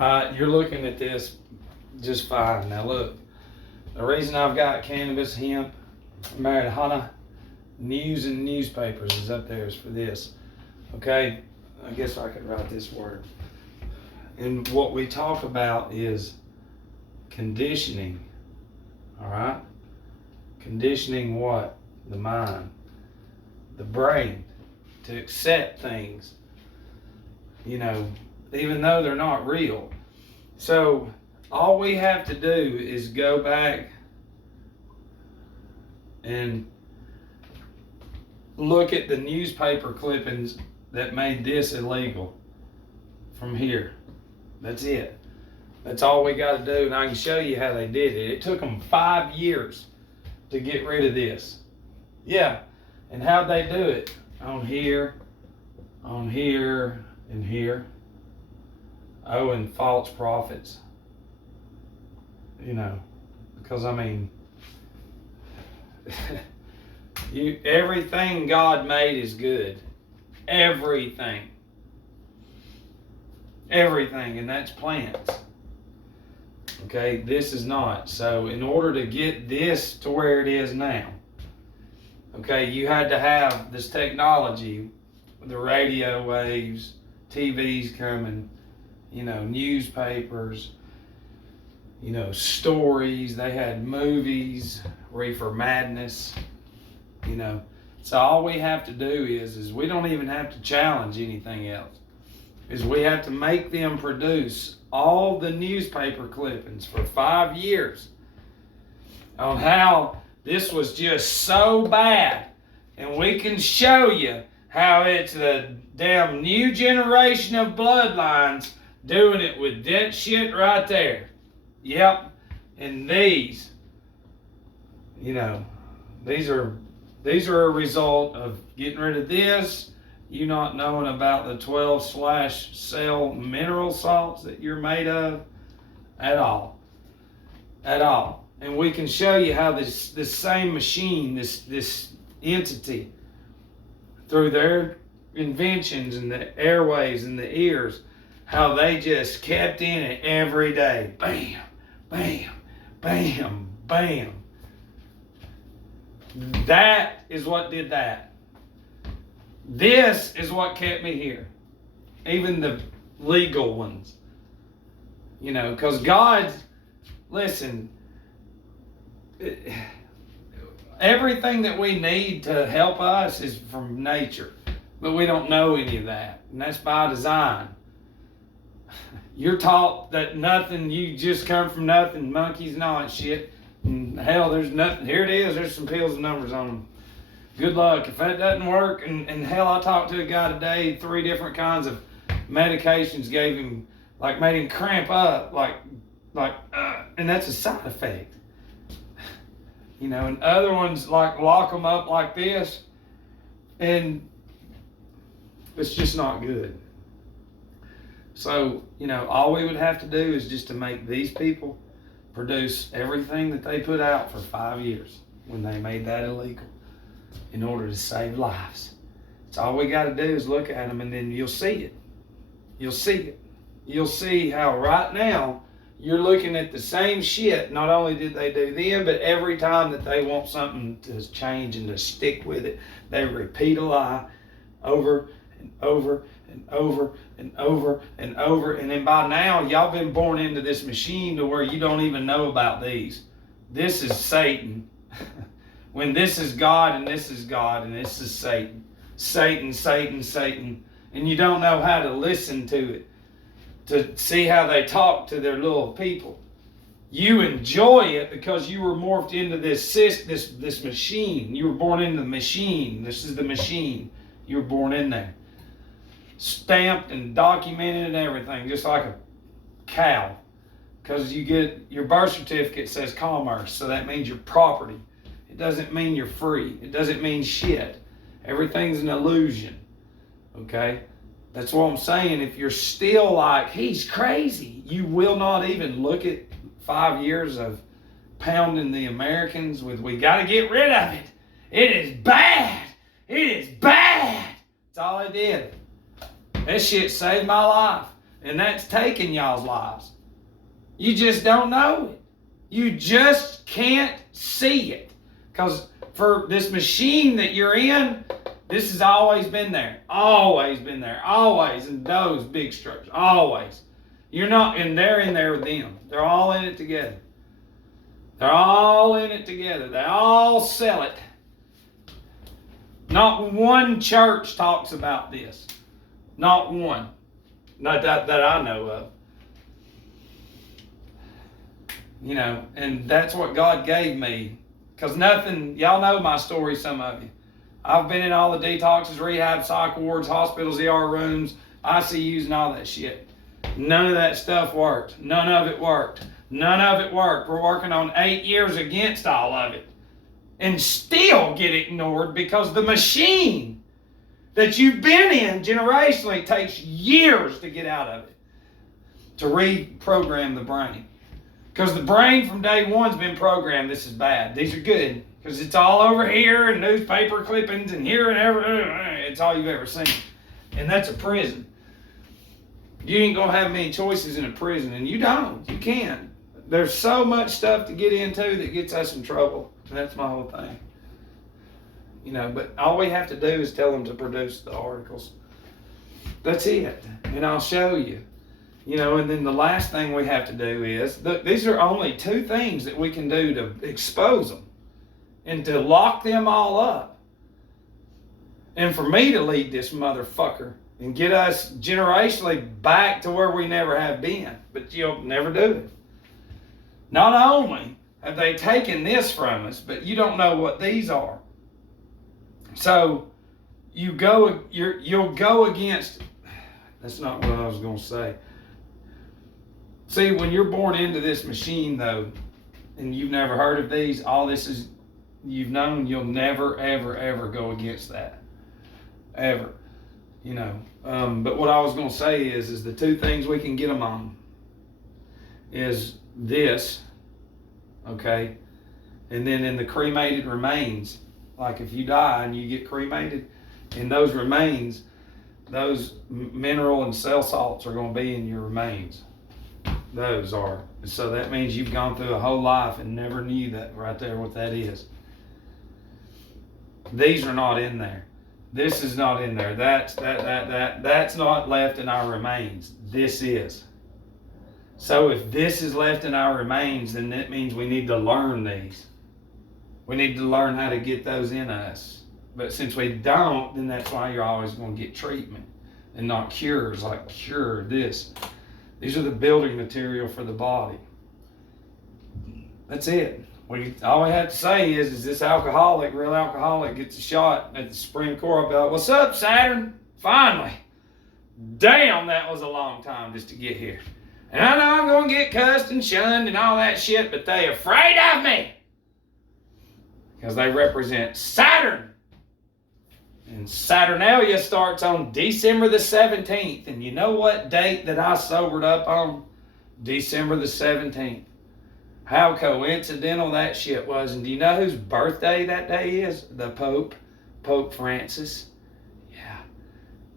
You're looking at this just fine. Now look, the reason I've got cannabis, hemp, marijuana, news and newspapers is up there is for this. Okay, I guess I could write this word. And what we talk about is conditioning. All right, conditioning what? The mind, the brain, to accept things. You know, even though they're not real. So all we have to do is go back and look at the newspaper clippings that made this illegal from here. That's it. That's all we got to do, and I can show you how they did it. It took them 5 years to get rid of this. Yeah, and how'd they do it? On here, and here. Oh, and false prophets. You know, because I mean, everything God made is good. Everything, and that's plants. Okay, this is not. So in order to get this to where it is now, okay, you had to have this technology, the radio waves, TVs coming, you know, newspapers, you know, stories. They had movies, Reefer Madness, you know. So all we have to do is we don't even have to challenge anything else. Is we have to make them produce all the newspaper clippings for 5 years on how this was just so bad. And we can show you how it's a damn new generation of bloodlines doing it with that shit right there. Yep. And these, you know, these are a result of getting rid of this, you not knowing about the 12/cell mineral salts that you're made of at all. And we can show you how this same machine, this entity, through their inventions and the airways and the ears, how they just kept in it every day. Bam, bam, bam, bam. That is what did that. This is what kept me here. Even the legal ones. You know, because God, listen, everything that we need to help us is from nature. But we don't know any of that. And that's by design. You're taught that nothing, you just come from nothing, monkeys and all that shit. And hell, there's nothing. Here it is. There's some pills and numbers on them. Good luck. If that doesn't work, and hell, I talked to a guy today, 3 different kinds of medications gave him, like made him cramp up, and that's a side effect. You know, and other ones like lock them up like this, and it's just not good. So, you know, all we would have to do is just to make these people produce everything that they put out for 5 years when they made that illegal in order to save lives. It's all we got to do is look at them, and then you'll see it. You'll see it. You'll see how right now you're looking at the same shit. Not only did they do then, but every time that they want something to change and to stick with it, they repeat a lie over and over and over and over and over. And then by now, y'all been born into this machine to where you don't even know about these. This is Satan. When this is God and this is God and this is Satan. Satan, Satan, Satan. And you don't know how to listen to it, to see how they talk to their little people. You enjoy it because you were morphed into this machine. You were born into the machine. This is the machine. You were born in there. Stamped and documented and everything, just like a cow. Because you get your birth certificate says commerce, so that means you're property. It doesn't mean you're free. It doesn't mean shit. Everything's an illusion. Okay? That's what I'm saying. If you're still like, he's crazy, you will not even look at 5 years of pounding the Americans with, we got to get rid of it. It is bad. It is bad. That's all it did. That shit saved my life. And that's taking y'all's lives. You just don't know it. You just can't see it. Because for this machine that you're in, this has always been there. Always been there. Always in those big structures. Always. You're not, and they're in there with them. They're all in it together. They're all in it together. They all sell it. Not one church talks about this. Not one. Not that I know of. You know, and that's what God gave me. Because nothing, y'all know my story, some of you. I've been in all the detoxes, rehab, psych wards, hospitals, ER rooms, ICUs, and all that shit. None of that stuff worked. None of it worked. None of it worked. We're working on 8 years against all of it. And still get ignored because the machine that you've been in generationally takes years to get out of it. To reprogram the brain. Because the brain from day one's been programmed, this is bad. These are good. Because it's all over here and newspaper clippings and here and ever. It's all you've ever seen. And that's a prison. You ain't going to have many choices in a prison. And you don't. You can't. There's so much stuff to get into that gets us in trouble. And that's my whole thing. You know, but all we have to do is tell them to produce the articles. That's it. And I'll show you. You know, and then the last thing we have to do is, these are only 2 things that we can do to expose them and to lock them all up. And for me to lead this motherfucker and get us generationally back to where we never have been. But you'll never do it. Not only have they taken this from us, but you don't know what these are. So you'll go against, that's not what I was going to say. See, when you're born into this machine, though, and you've never heard of these, all this is, you've known, you'll never, ever, ever go against that. Ever. You know. But what I was going to say is the 2 things we can get them on is this, okay? And then in the cremated remains, like if you die and you get cremated, in those remains, those mineral and cell salts are going to be in your remains. Those are. So that means you've gone through a whole life and never knew that right there, what that is. These are not in there. This is not in there. That's not left in our remains. This is. So if this is left in our remains, then that means we need to learn these. We need to learn how to get those in us. But since we don't, then that's why you're always going to get treatment and not cures, like cure this. These are the building material for the body. That's it. All we have to say is this alcoholic, real alcoholic, gets a shot at the Supreme Court. I'll be like, what's up, Saturn? Finally. Damn, that was a long time just to get here. And I know I'm going to get cussed and shunned and all that shit, but they afraid of me. Because they represent Saturn. And Saturnalia starts on December the 17th. And you know what date that I sobered up on? December the 17th. How coincidental that shit was. And do you know whose birthday that day is? The Pope. Pope Francis. Yeah.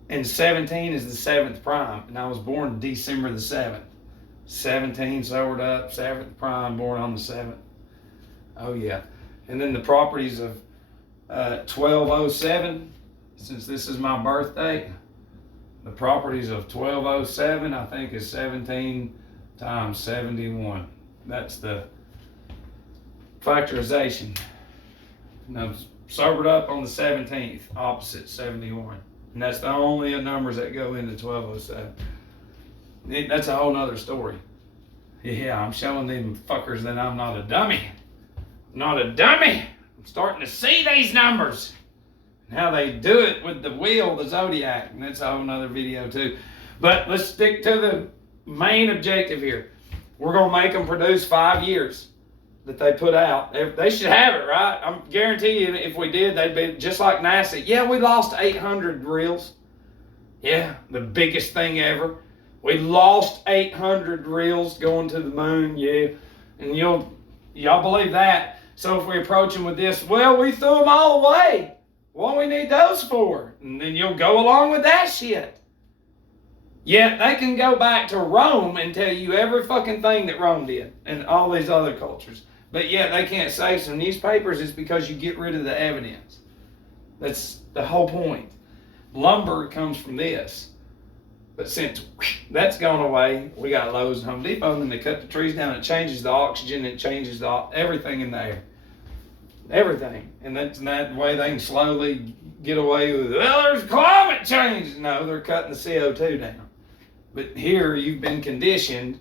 And 17 is the 7th prime. And I was born December the 7th. 17 sobered up, 7th prime, born on the 7th. Oh yeah. And then the properties of 1207, since this is my birthday, the properties of 1207, I think, is 17 times 71. That's the factorization. And I was sobered up on the 17th, opposite 71. And that's the only numbers that go into 1207. That's a whole nother story. Yeah, I'm showing them fuckers that I'm not a dummy. Not a dummy. I'm starting to see these numbers. And how they do it with the wheel, the zodiac. And that's a whole nother video too. But let's stick to the main objective here. We're going to make them produce 5 years that they put out. They should have it, right? I'm guarantee you if we did, they'd be just like NASA. Yeah, we lost 800 reels. Yeah, the biggest thing ever. We lost 800 reels going to the moon, yeah. And y'all believe that. So if we approach them with this, well, we threw them all away. What do we need those for? And then you'll go along with that shit. Yet they can go back to Rome and tell you every fucking thing that Rome did and all these other cultures. But yet they can't save some newspapers. It's because you get rid of the evidence. That's the whole point. Lumber comes from this. But since that's gone away, we got Lowe's and Home Depot, and then they cut the trees down. It changes the oxygen. It changes everything in the air. Everything. And that's that way they can slowly get away with, well, there's climate change. No, they're cutting the CO2 down. But here you've been conditioned,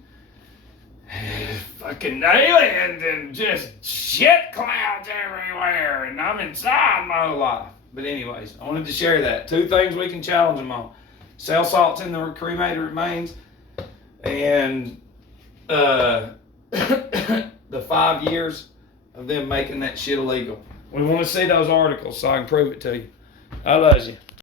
fucking aliens and just shit clouds everywhere, and I'm inside my whole life. But anyways, I wanted to share that. 2 things we can challenge them on. Cell salts in the cremated remains, and the 5 years of them making that shit illegal. We want to see those articles so I can prove it to you. I love you.